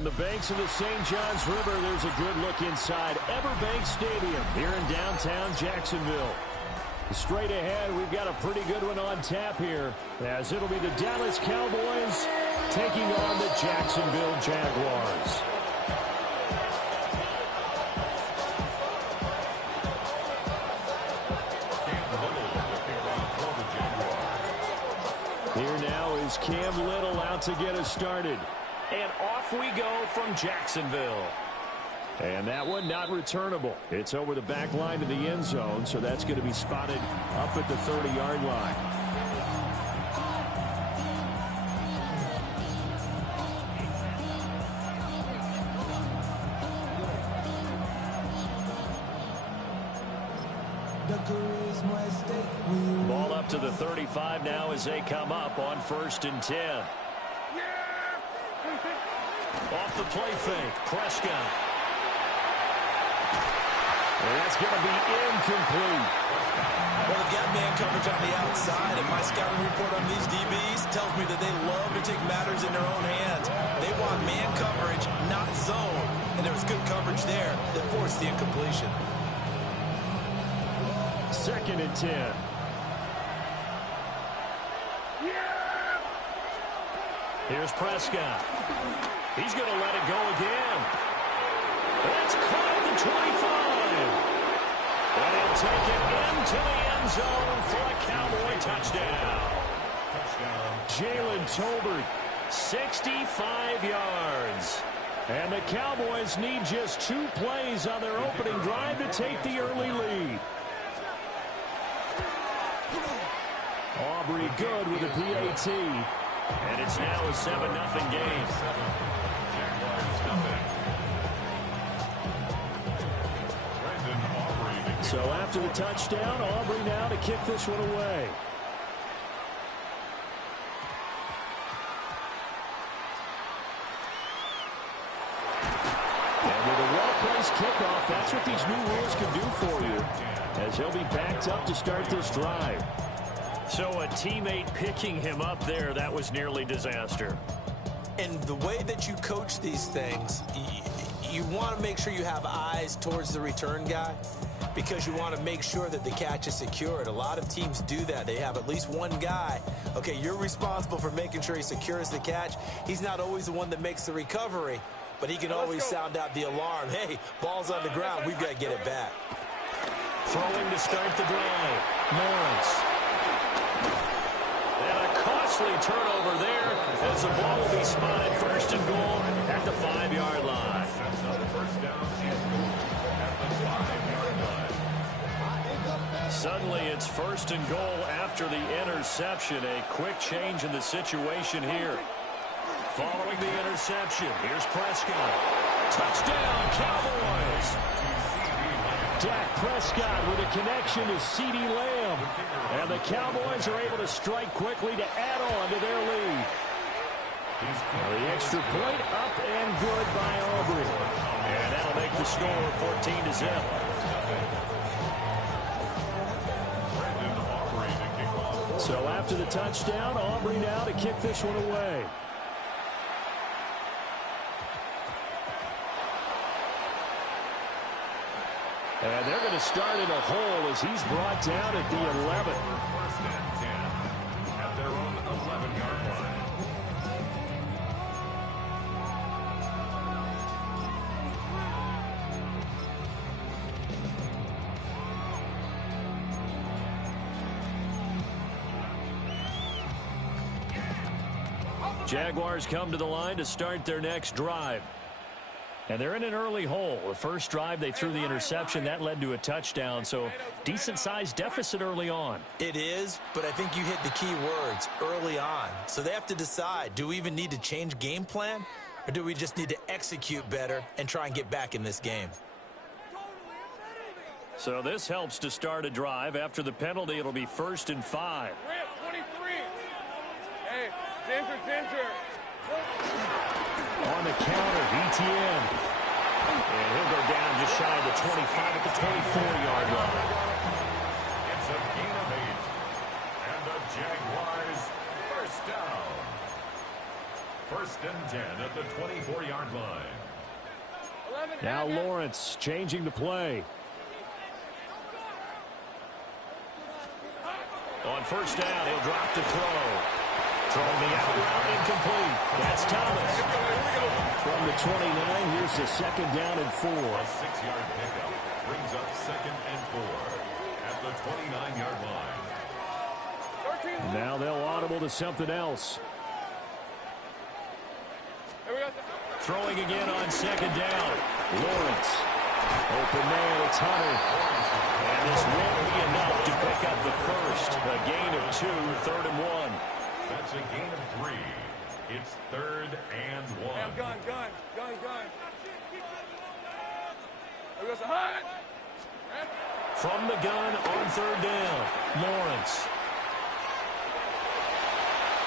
On the banks of the St. Johns River, there's a good look inside Everbank Stadium here in downtown Jacksonville. Straight ahead, we've got a pretty good one on tap here, as it'll be the Dallas Cowboys taking on the Jacksonville Jaguars. Here now is Cam Little out to get us started. And off we go from Jacksonville. And that one not returnable. It's over the back line to the end zone, so that's going to be spotted up at the 30-yard line. Ball up to the 35 now as they come up on 1st and 10. Off the play fake, Prescott. And that's going to be incomplete. Well, they've got man coverage on the outside, and my scouting report on these DBs tells me that they love to take matters in their own hands. They want man coverage, not zone. And there was good coverage there that forced the incompletion. 2nd and 10. Here's Prescott. He's going to let it go again. It's caught at the 25. And he'll take it into the end zone for a Cowboy touchdown. Jalen Tolbert, 65 yards. And the Cowboys need just 2 plays on their opening drive to take the early lead. Aubrey good with a PAT. And it's now a 7-0 game. So after the touchdown, Aubrey now to kick this one away. And with a well-placed kickoff, that's what these new rules can do for you, as he'll be backed up to start this drive. So a teammate picking him up there, that was nearly disaster. And the way that you coach these things, you want to make sure you have eyes towards the return guy, because you want to make sure that the catch is secured. A lot of teams do that. They have at least one guy. Okay, you're responsible for making sure he secures the catch. He's not always the one that makes the recovery, but he can always sound out the alarm. Hey, ball's on the ground. We've got to get it back. Throwing to start the drive. Lawrence. And a costly turnover there as the ball will be spotted 1st and goal at the 5-yard line. Suddenly it's 1st and goal after the interception. A quick change in the situation here. Following the interception, here's Prescott. Touchdown, Cowboys! Dak Prescott with a connection to CeeDee Lamb. And the Cowboys are able to strike quickly to add on to their lead. The extra point up and good by Aubrey. And that'll make the score 14-0. So after the touchdown, Aubrey now to kick this one away. And they're going to start in a hole as he's brought down at the 11. 1st and 10 at their own 11-yard line. Jaguars come to the line to start their next drive. And they're in an early hole. The first drive, they threw the interception. That led to a touchdown, so decent-sized deficit early on. It is, but I think you hit the key words, early on. So they have to decide, do we even need to change game plan, or do we just need to execute better and try and get back in this game? So this helps to start a drive. After the penalty, it'll be 1st and 5. 23. Hey, Ginger. On the counter, ETN. And he'll go down just shy of the 25 at the 24-yard line. It's a gain of 8. And the Jaguars first down. First and 10 at the 24-yard line. Now Lawrence changing the play. On first down, he'll drop to throw. Throwing the out route, incomplete. That's Thomas. From the 29, here's the second down and 4. A 6-yard pickup brings up second and 4 at the 29-yard line. Now they'll audible to something else. Throwing again on second down. Lawrence. Open man, it's Hunter. And this won't be enough to pick up the first. A gain of 2, 3rd and 1. That's a gain of 3. It's 3rd and 1. Gun. From the gun on 3rd down. Lawrence.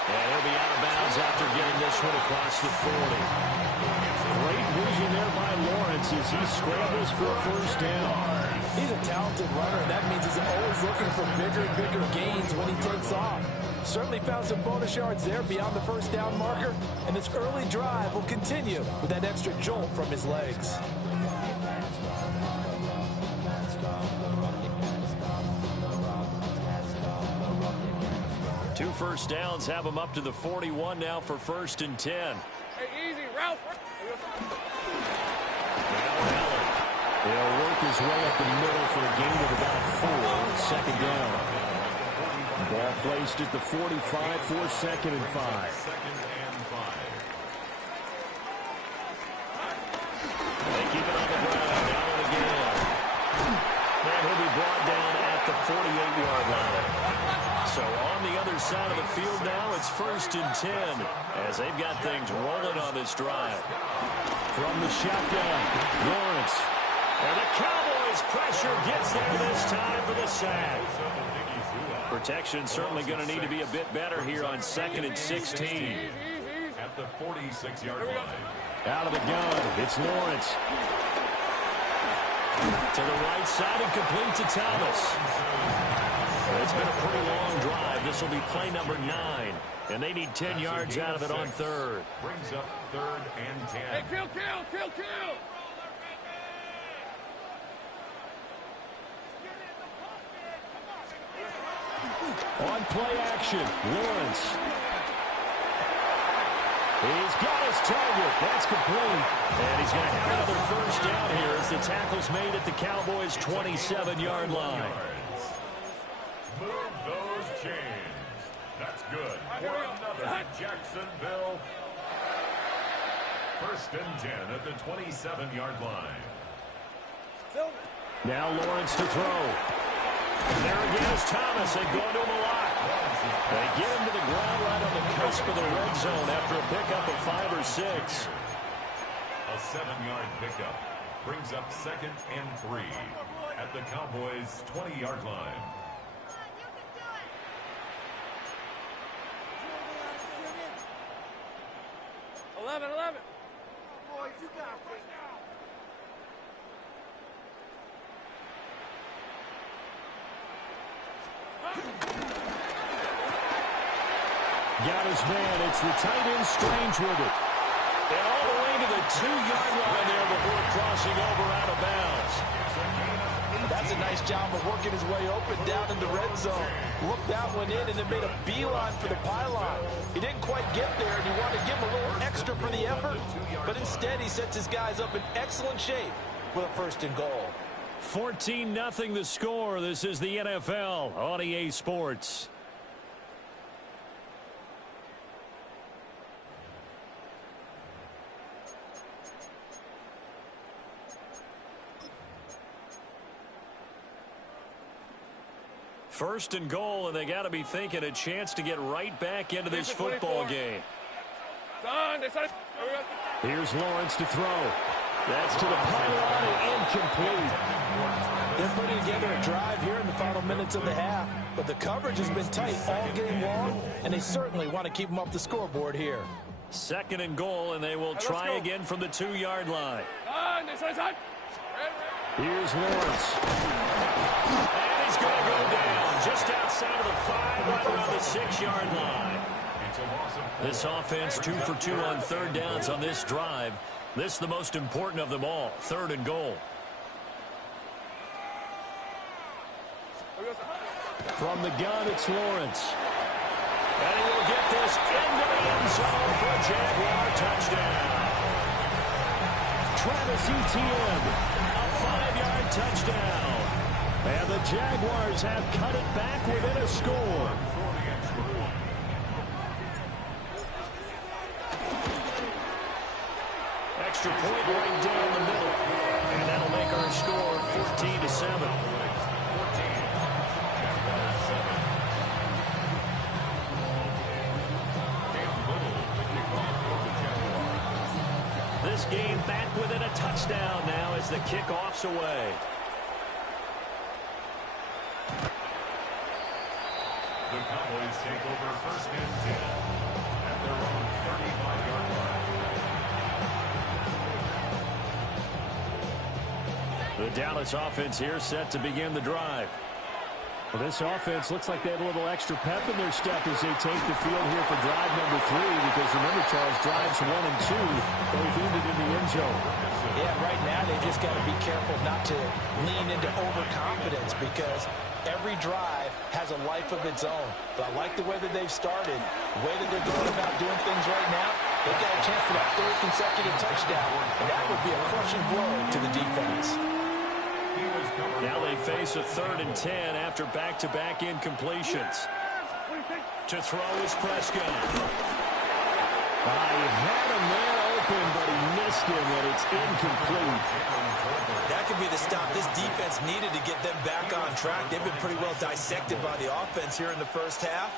And he'll be out of bounds after getting this one across the 40. Great vision there by Lawrence as he scrambles for a first down. He's a talented runner, and that means he's always looking for bigger gains when he takes off. Certainly found some bonus yards there beyond the first down marker, and this early drive will continue with that extra jolt from his legs. Two first downs have him up to the 41 now for 1st and 10. Hey, easy, Ralph. He'll work his way up the middle for a gain of about 4. Second down. Ball placed at the 45 for 2nd and 5. They keep it on the ground. Down and again. And he'll be brought down at the 48-yard line. So on the other side of the field now, it's 1st and 10 as they've got things rolling on this drive. From the shotgun, Lawrence. And the Cowboys pressure gets there this time for the sack. Protection certainly going to need to be a bit better here on 2nd and 16. At the 46-yard line. Out of the gun, it's Lawrence. To the right side and complete to Thomas. It's been a pretty long drive. This will be play number 9. And they need 10 yards out of it on 3rd. Brings up 3rd and 10. Hey, kill. On play action, Lawrence. He's got his target. That's complete. And he's going to have another first down here as the tackle's made at the Cowboys' 27-yard line. Move those chains. That's good for another Jacksonville. 1st and 10 at the 27-yard line. Now Lawrence to throw. There again is Thomas. They go to him a lot. They get him to the ground right on the cusp of the red zone after a pickup of 5 or 6. A 7-yard pickup brings up 2nd and 3 at the Cowboys' 20-yard line. Eleven. Boys, you got it. Got his man. It's the tight end Strange with it. And all the way to the 2-yard line there before crossing over out of bounds. That's a nice job of working his way open down in the red zone. Looked that one in and then made a beeline for the pylon. He didn't quite get there, and you want to give him a little extra for the effort. But instead, he sets his guys up in excellent shape with a 1st and goal. 14-0 the score. This is the NFL on EA Sports. First and goal, and they got to be thinking a chance to get right back into this football game. Here's Lawrence to throw. That's to the pylon and incomplete. They're putting together a drive here in the final minutes of the half, but the coverage has been tight all game long, and they certainly want to keep them up the scoreboard here. 2nd and goal, and they will try again from the 2-yard line. Here's Lawrence. And he's going to go down just outside of the 5, right around the 6-yard line. This offense 2 for 2 on third downs on this drive. This is the most important of them all, 3rd and goal. From the gun, it's Lawrence. And he will get this into the end zone for a Jaguar touchdown. Travis Etienne, a 5-yard touchdown. And the Jaguars have cut it back within a score. Extra point right down the middle. And that'll make our score 14-7. This game back within a touchdown now as the kickoff's away. The Cowboys take over 1st and 10 at their own 35-yard line. The Dallas offense here set to begin the drive. Well, this offense looks like they have a little extra pep in their step as they take the field here for drive number 3, because remember, Charles, drives 1 and 2 both ended in the end zone. Yeah, right now they just got to be careful not to lean into overconfidence, because every drive has a life of its own. But I like the way that they've started, the way that they're going about doing things right now. They've got a chance for that 3rd consecutive touchdown, and that would be a crushing blow to the defense. Now they face a 3rd and 10 after back-to-back incompletions. To throw is Prescott. He had him there open, but he missed him, and it's incomplete. That could be the stop this defense needed to get them back on track. They've been pretty well dissected by the offense here in the first half.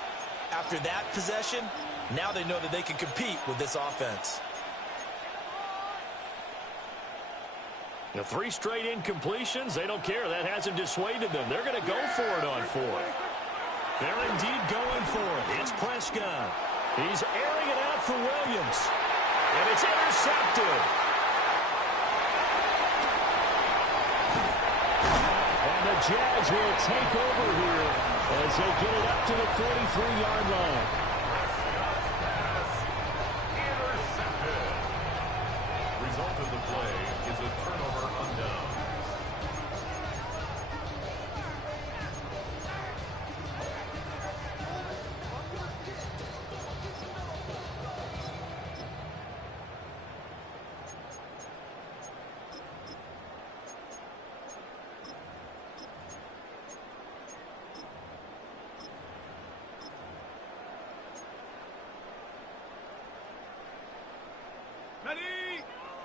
After that possession, now they know that they can compete with this offense. The 3 straight incompletions, they don't care. That hasn't dissuaded them. They're going to go for it on 4th. They're indeed going for it. It's Prescott. He's airing it out for Williams. And it's intercepted. And the Jags will take over here as they get it up to the 43-yard line. Result of the play is a turnover on downs.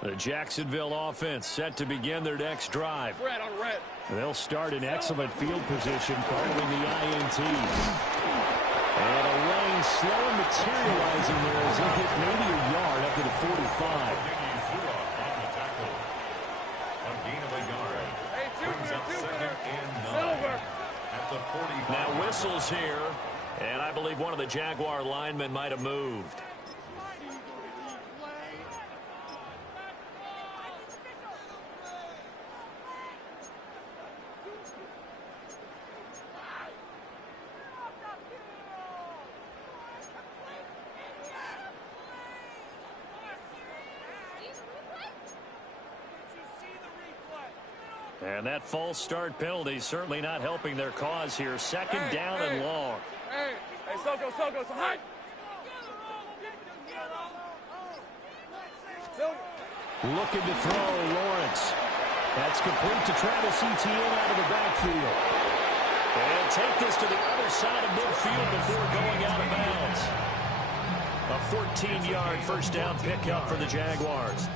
The Jacksonville offense set to begin their next drive. Red on red. They'll start in excellent field position following the INT. And a lane slow materializing there as he hit maybe a yard up to the 45. A gain of a yard. Brings up 2nd and 9 at the 45. Now whistles here, and I believe one of the Jaguar linemen might have moved. And that false start penalty certainly not helping their cause here. 2nd down and long. Hey, Soko, so high. Looking to throw, Lawrence. That's complete to Travis Etienne out of the backfield. And take this to the other side of midfield before going out of bounds. A 14-yard first down pickup for the Jaguars.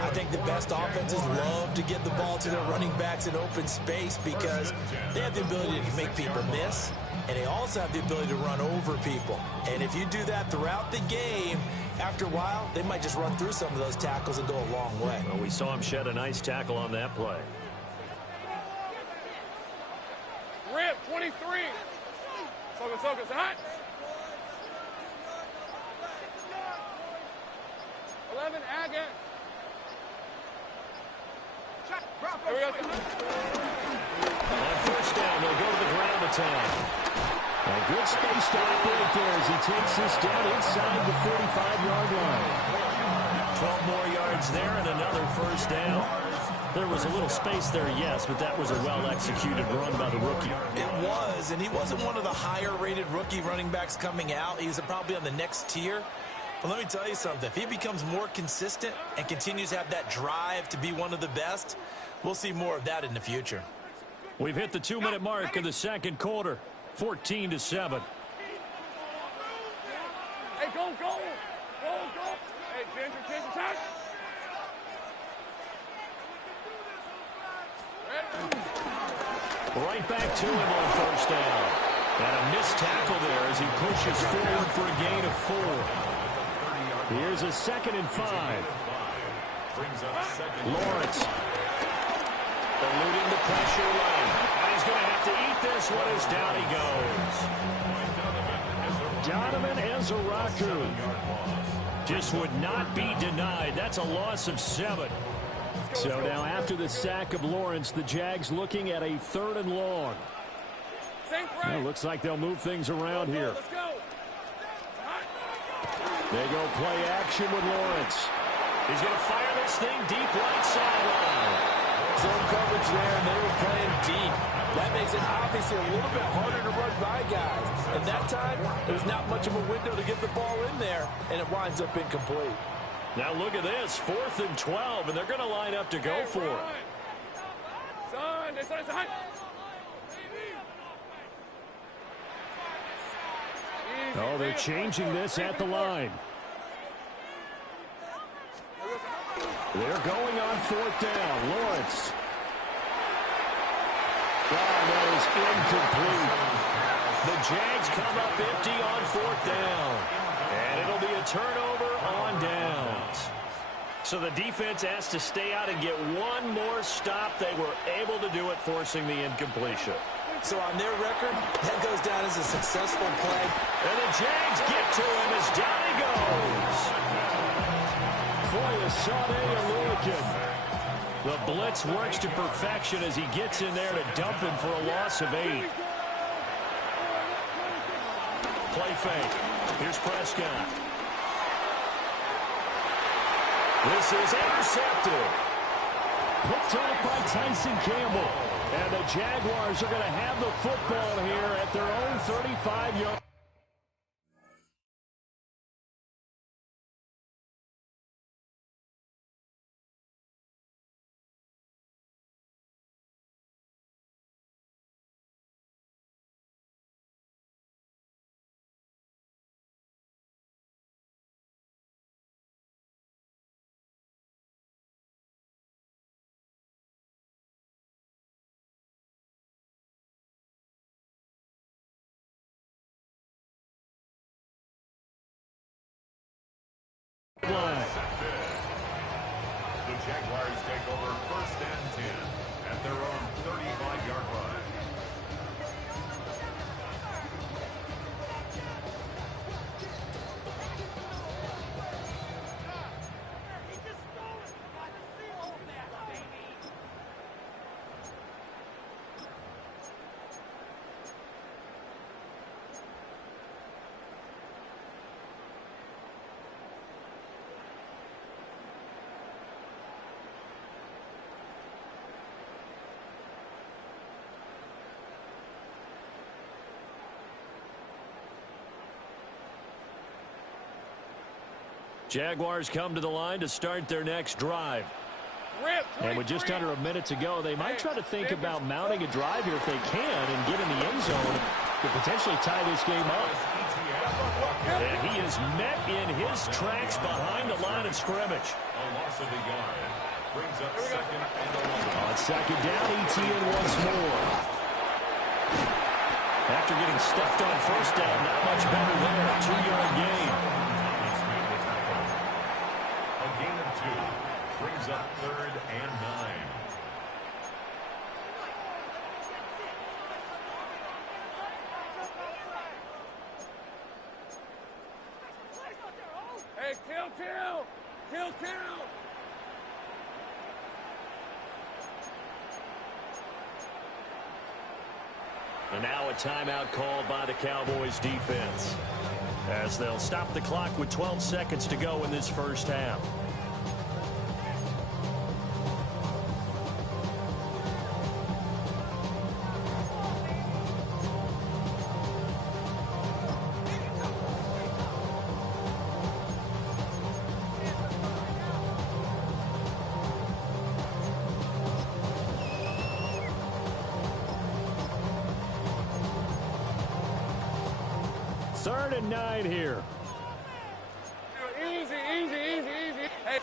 I think the best offenses love to get the ball to their running backs in open space because they have the ability to make people miss, and they also have the ability to run over people. And if you do that throughout the game, after a while, they might just run through some of those tackles and go a long way. Well, we saw him shed a nice tackle on that play. Rip, 23. Soko, so high. 11, Agate. On first down, they'll go to the ground attack. A good space to operate there as he takes this down inside the 45-yard line. 12 more yards there and another first down. There was a little space there, yes, but that was a well-executed run by the rookie. It was, and he wasn't one of the higher-rated rookie running backs coming out. He's probably on the next tier. But let me tell you something. If he becomes more consistent and continues to have that drive to be one of the best, we'll see more of that in the future. We've hit the 2-minute mark in the second quarter. 14-7. Hey, go. Hey, Ginger, touch. Right back to him on first down. And a missed tackle there as he pushes forward for a gain of 4. Here's a 2nd and 5. Lawrence eluding the pressure lane. And he's going to have to eat this one as down he goes. Donovan Ezeraku just would not be denied. That's a loss of 7. So now after the sack of Lawrence, the Jags looking at a 3rd and long. Well, looks like they'll move things around here. They go play action with Lawrence. He's going to fire this thing deep right sideline. Zone coverage there, and they were playing deep. That makes it obviously a little bit harder to run by guys. And that time, there's not much of a window to get the ball in there, and it winds up incomplete. Now look at this, 4th and 12, and they're going to line up to go for it. Oh, they're changing this at the line. They're going on 4th down. Lawrence. Oh, that is incomplete. The Jags come up empty on 4th down. And it'll be a turnover on downs. So the defense has to stay out and get one more stop. They were able to do it, forcing the incompletion. So on their record, that goes down as a successful play. And the Jags get to him as down he goes. Foyesade Oluokun. The blitz works to perfection as he gets in there to dump him for a loss of 8. Play fake. Here's Prescott. This is intercepted. Picked off by Tyson Campbell. And the Jaguars are going to have the football here at their own 35-yard. The Jaguars take over 1st and 10 at their own 35-yard line. Jaguars come to the line to start their next drive. And with just under a minute to go, they might try to think about mounting a drive here if they can and get in the end zone to potentially tie this game up. And he is met in his tracks behind the line of scrimmage. A loss of a yard. Brings up 2nd and 11. On 2nd down, ETN once more. After getting stuffed on 1st down, not much better there. 2-yard gain. A gain of 2. Brings up 3rd and 9. Hey, kill. And now a timeout called by the Cowboys defense, as they'll stop the clock with 12 seconds to go in this first half. Third and 9 here. Easy. Hey,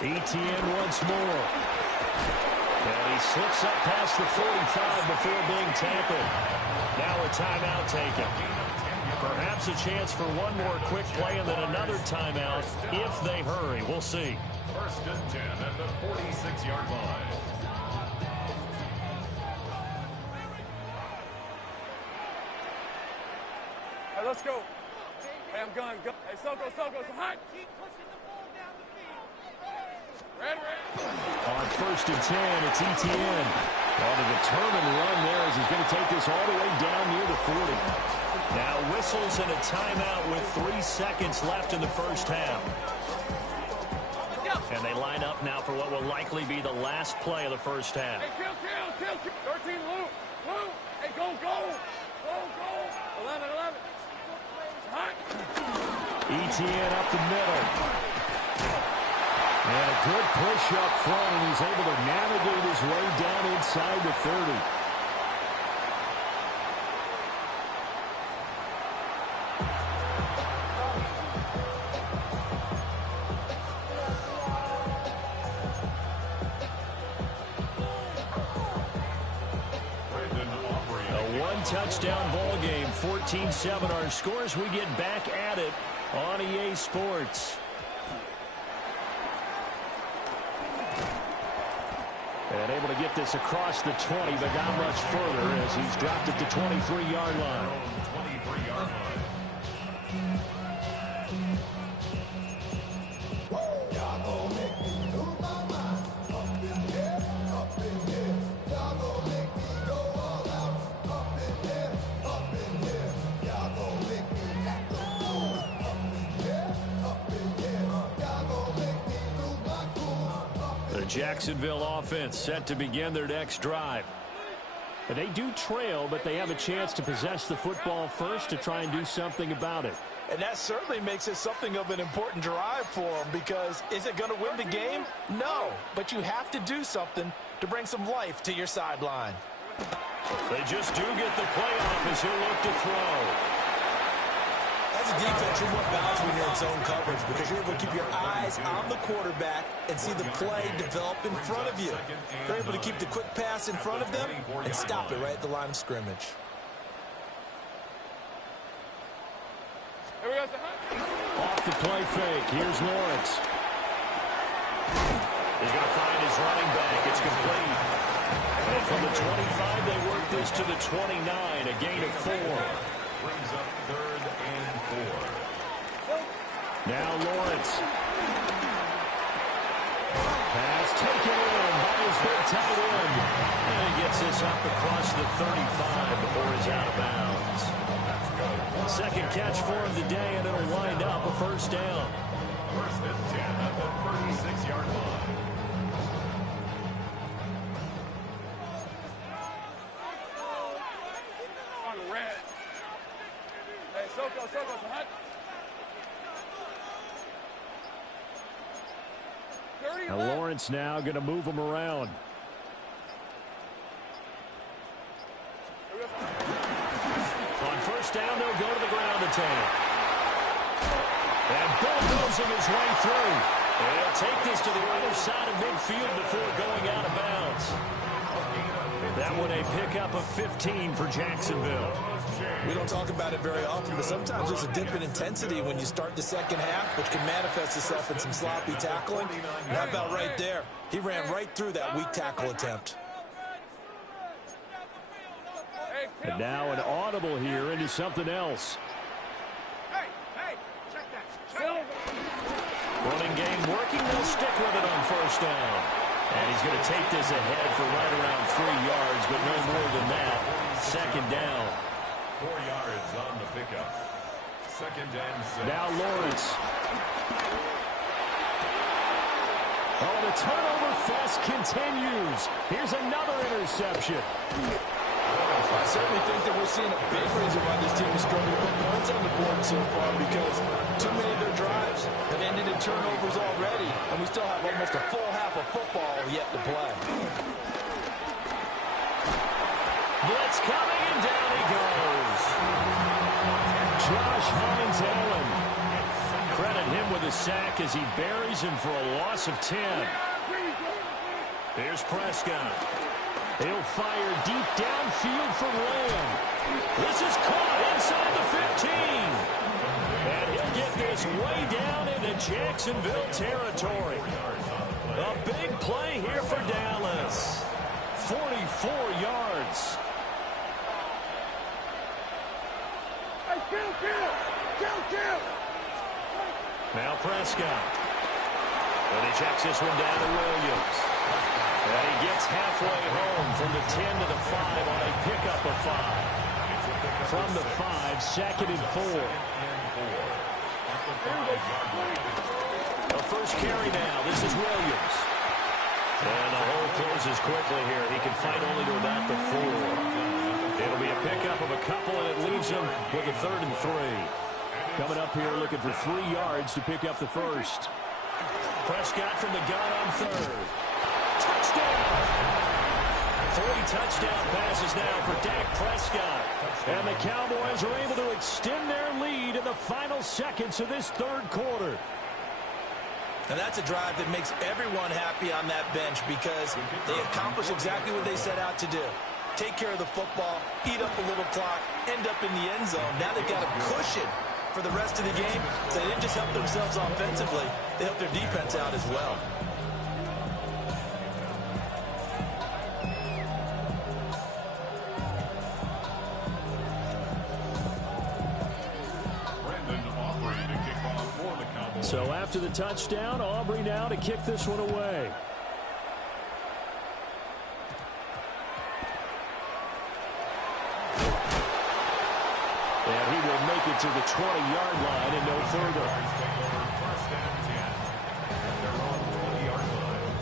Etienne once more. And he slips up past the 45 before being tackled. Now a timeout taken. Perhaps a chance for one more quick play and then another timeout if they hurry. We'll see. First and 10 at the 46-yard line. Hey, let's go. Hey, I'm going. Go. Hey, Soko, so hot. Keep pushing the ball down the field. Red. On first and 10, it's Etienne. On a determined run there as he's going to take this all the way down near the 40. Now whistles and a timeout with 3 seconds left in the first half. And they line up now for what will likely be the last play of the first half. Hey, kill. 13, Lou. Hey, go. 11. Hot. Etienne up the middle. And a good push up front, and he's able to navigate his way down inside the 30. Touchdown ball game, 14-7 our scores. We get back at it on EA Sports. And able to get this across the 20, but not much further as he's dropped at the 23-yard line. 23-yard line. Jacksonville offense set to begin their next drive. But they do trail, but they have a chance to possess the football first to try and do something about it. And that certainly makes it something of an important drive for them, because is it going to win the game? No, but you have to do something to bring some life to your sideline. They just do get the play off as he'll look to throw. As a defense, you're more balanced when you're in zone coverage because you're able to keep your eyes on the quarterback and see the play develop in front of you. You're able to keep the quick pass in front of them and stop it right at the line of scrimmage. Here we go, Hot. Off the play fake. Here's Lawrence. He's going to find his running back. It's complete. And from the 25, they work this to the 29, a gain of 4. Brings up 3rd and 4. Now Lawrence. Pass taken in by his big tight end. And he gets this up across the 35 before he's out of bounds. Second catch for him today, and it'll wind up a first down. First and 10 at the 36-yard line. On red. Hey, Soko, hot. 30 Now left. Lawrence now going to move him around. On first down, they'll go to the ground attack. And bulldozing his way through. And he'll take this to the other side of midfield before going out of bounds. That one a pickup of 15 for Jacksonville. We don't talk about it very often, but sometimes there's a dip in intensity when you start the second half, which can manifest itself in some sloppy tackling. And how about right there? He ran right through that weak tackle attempt. And now an audible here into something else. Hey, check that. Running game working. They'll stick with it on first down. And he's going to take this ahead for right around 3 yards, but no more than that. second down. 4 yards on the pickup. Second and 6. Now Lawrence. Oh, the turnover fest continues. Here's another interception. I certainly think that we're seeing a big reason why this team is struggling to put points on the board so far, because too many of their drives have ended in turnovers already, and we still have almost a full half of football yet to play. Blitz coming, and down he goes. Josh Hines-Allen. Credit him with a sack as he buries him for a loss of 10. Here's Prescott. He'll fire deep downfield for Lamb. This is caught inside the 15. And he'll get this way down into Jacksonville territory. A big play here for Dallas. 44 yards. Kill! Now Prescott. And he checks this one down to Williams. And he gets halfway home from the 10 to the 5 on a pickup of 5. From the 5, second and 4. The first carry now. This is Williams. And the hole closes quickly here. He can fight only to about the 4. It'll be a pickup of a couple, and it leaves him with a 3rd and 3. Coming up here looking for 3 yards to pick up the first. Prescott from the gun on 3rd. Touchdown! 3 touchdown passes now for Dak Prescott. And the Cowboys are able to extend their lead in the final seconds of this 3rd quarter. And that's a drive that makes everyone happy on that bench, because they accomplish exactly what they set out to do. Take care of the football, eat up a little clock, end up in the end zone. Now they've got a cushion for the rest of the game. So they didn't just help themselves offensively, they helped their defense out as well. So after the touchdown, Aubrey now to kick this one away. And he will make it to the 20-yard line and no further. First and 10. They're on the 20-yard line.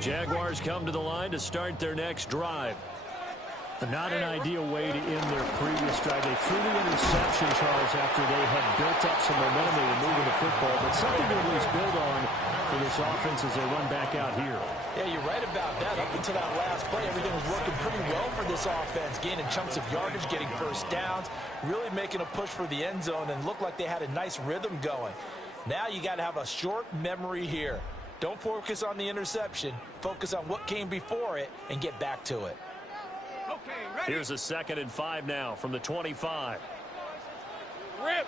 Jaguars come to the line to start their next drive. Not an ideal way to end their previous drive. They threw the interception, Charles, after they had built up some momentum. They were moving the football, but something to at least build on for this offense as they run back out here. Yeah, you're right about that. Up until that last play, everything was working pretty well for this offense, gaining chunks of yardage, getting first downs, really making a push for the end zone, and looked like they had a nice rhythm going. Now you got to have a short memory here. Don't focus on the interception. Focus on what came before it and get back to it. Okay, ready? Here's a 2nd and 5 now from the 25. Rip!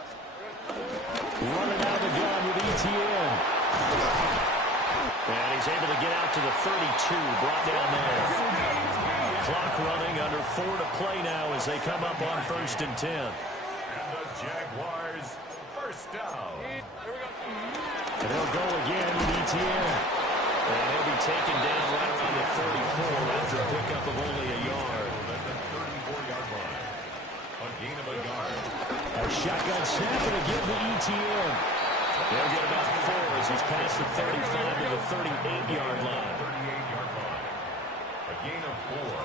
Running out of the gun with ETN. And he's able to get out to the 32, brought down there. Clock running, under 4 to play now as they come up on 1st and 10. And the Jaguars first down. Here we go. And they'll go again with ETN. And he'll be taken down right around the 34 after a pickup of only a yard. At the 34-yard line. A gain of a yard. A shotgun snap and a give to ETN. They'll get about 4 as he's past the 35 to the 38-yard line. 38-yard line. A gain of 4.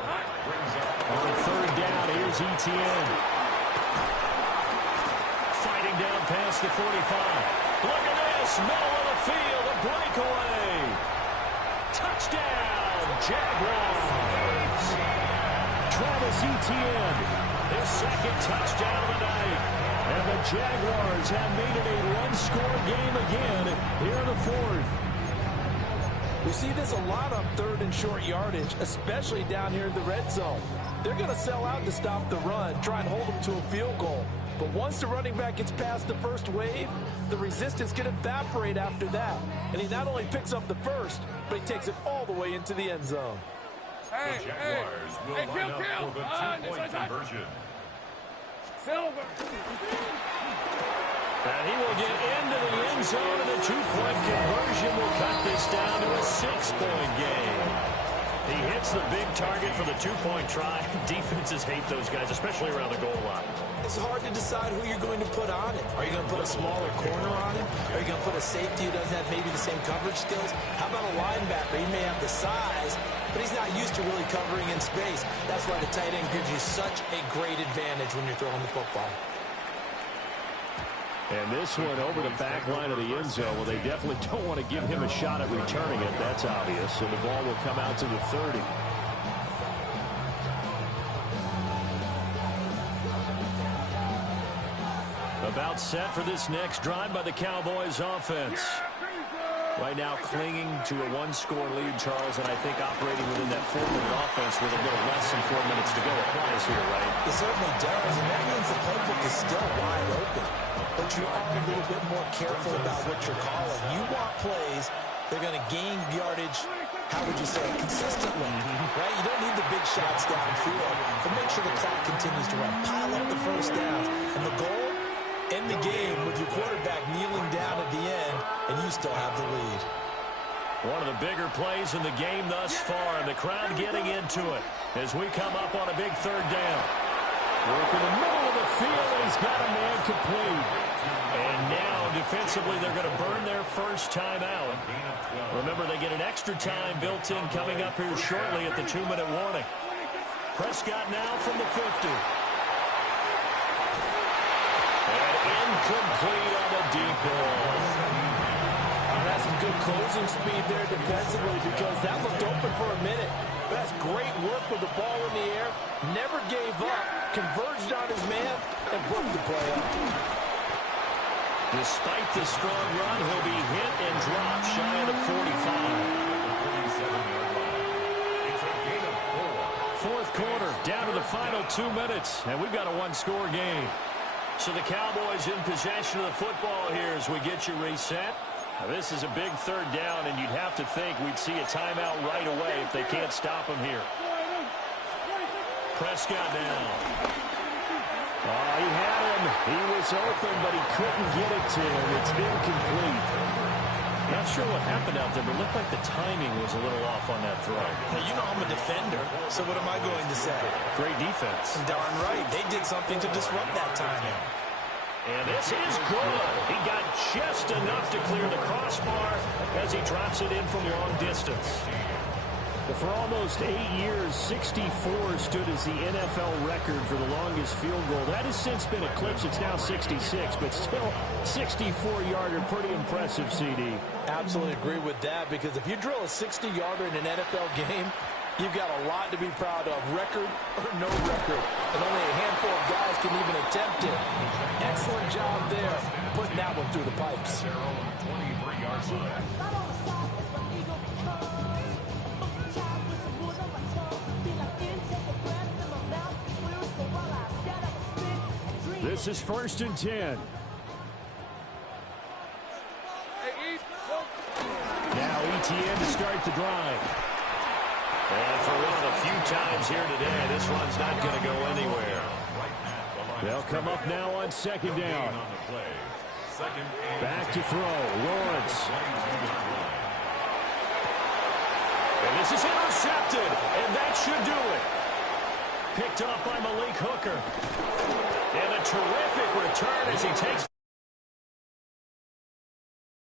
Brings up On 3rd down, here's ETN. Fighting down past the 45. Look at this, middle of the field, a breakaway. Touchdown, Jaguars. Travis Etienne, his 2nd touchdown of the night. And the Jaguars have made it a one-score game again here in the 4th. We see this a lot on 3rd and short yardage, especially down here in the red zone. They're going to sell out to stop the run, try and hold them to a field goal. But once the running back gets past the first wave, the resistance can evaporate after that. And he not only picks up the first, but he takes it all the way into the end zone. Hey, the Jaguars will hey, line up kill! for the two-point conversion. Silver. And he will get into the end zone, and the two-point conversion will cut this down to a 6-point game. He hits the big target for the two-point try. Defenses hate those guys, especially around the goal line. It's hard to decide who you're going to put on him. Are you going to put a smaller corner on him? Are you going to put a safety who doesn't have maybe the same coverage skills? How about a linebacker? He may have the size, but he's not used to really covering in space. That's why the tight end gives you such a great advantage when you're throwing the football. And this one over the back line of the end zone. Well, they definitely don't want to give him a shot at returning it. That's obvious. So the ball will come out to the 30. About set for this next drive by the Cowboys offense. Right now clinging to a one-score lead, Charles, and I think operating within that 4-minute offense with a little less than 4 minutes to go applies here, right? It certainly does, and that means the playbook is still wide open. But you are a little bit more careful about what you're calling. You want plays they're going to gain yardage, how would you say, consistently, right? You don't need the big shots downfield, but make sure the clock continues to run. Pile up the first downs, and the goal, end the game with your quarterback kneeling down at the end, and you still have the lead. One of the bigger plays in the game thus far, and the crowd getting into it as we come up on a big third down. Work in the middle of the field, and he's got a man complete. And now, defensively, they're going to burn their first time out. Remember, they get an extra time built in coming up here shortly at the 2-minute warning. Prescott now from the 50. And incomplete on the deep ball. That's some good closing speed there defensively because that looked open for a minute. But that's great work with the ball in the air. Never gave up. Converged on his man and broke the play up. Despite the strong run, he'll be hit and dropped shy of the 45. Fourth quarter, down to the final 2 minutes, and we've got a one-score game. So the Cowboys in possession of the football here as we get you reset. Now this is a big third down, and you'd have to think we'd see a timeout right away if they can't stop him here. Prescott now. Oh, he had him. He was open, but he couldn't get it to him. It's incomplete. Not sure what happened out there, but it looked like the timing was a little off on that throw. Hey, you know I'm a defender, so what am I going to say? Great defense. Darn right. They did something to disrupt that timing. And this is good. He got just enough to clear the crossbar as he drops it in from long distance. But for almost 8 years, 64 stood as the NFL record for the longest field goal. That has since been eclipsed. It's now 66, but still 64-yarder. Pretty impressive, CD. Absolutely agree with that because if you drill a 60-yarder in an NFL game, you've got a lot to be proud of, record or no record. And only a handful of guys can even attempt it. Excellent job there, putting that one through the pipes. 23-yard line. This is 1st and 10. Now ETN to start the drive. And for one of the few times here today, this one's not going to go anywhere. They'll come up now on 2nd down. Back to throw. Lawrence. And this is intercepted, and that should do it. Picked up by Malik Hooker. And a terrific return as he takes